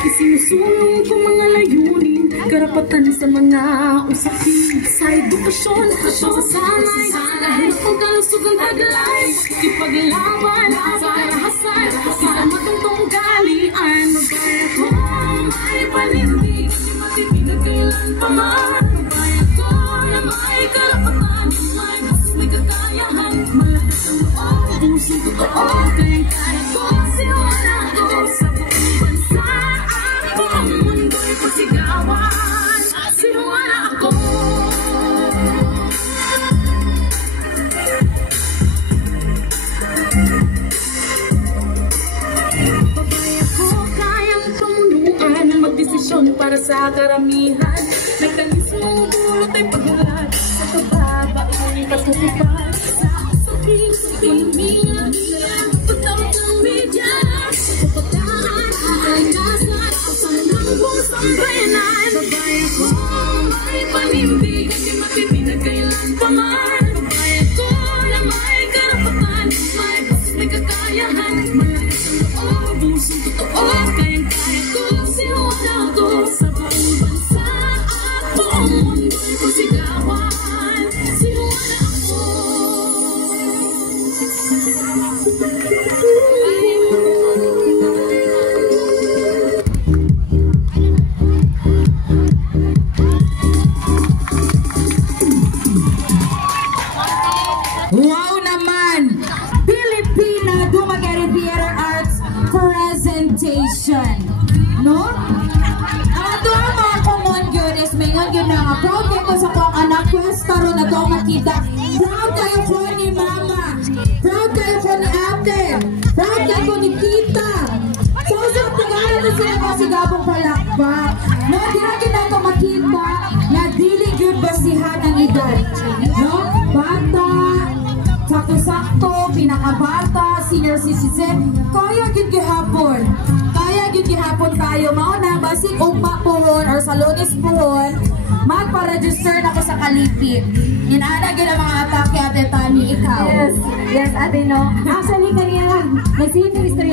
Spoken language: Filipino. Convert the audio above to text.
Isinusulong ko mga layunin, karapatan sa mga usapin, sa edukasyon, sa sanay, dahil kung kalusugan taglay, ipaglaban, parahasan, sa matutong galian. Magaya ko may panindig, hindi matibig kailan pa man. Magaya ko na may karapatan, may mas may kakayahan, malakas ang loob, pusong totoo, kayang-kaya ko, sinuwala ko sa buong bansa. Ang mundo'y pasigawan, sinuwala ako. Babay ako, kayang pamunuan, magdesisyon para sa karamihan. Mekanismong dulot ay pagulat, sa kababa ay patutupad. Sa usaping sa ekonomiya, pagtawag ng media, sa kapataan, ay nasa pusang bayanan. Babay ako, may panindig, hindi matibig kailan pa man. Babay ako na may karapatan, may mas may kakayahan, malakas ang loob, pusong totoo, kayang-kaya ko, sinuwala ko sa buong bansa at buong mundo'y pasigawan, sinuwala ako. Wow naman! Filipina Dumaguete Theater Arts presentation. No? Ang ato ang mga common yun is mayroon yun na proud kayo sa kong anak kwesta ron na ito makita. Proud kayo ko ni mama. Proud kayo ko ni ate. Proud kayo ko ni tita. So sa tingala na sila ko si Gabong palakpak. No, di na kita ito makita na dili good basihan ang edad. No? Bata, sakto-sakto, pinakabata, senior citizen, kaya yun gihapon. Kaya yun gihapon tayo. Mauna, basig ugma pohon or sa Lunes pohon, magpa-register na ko sa Kalipit. Inana gila mga atake ate Tani, ikaw. Yes, ate no. Actually, kanina, nag-sihit yung history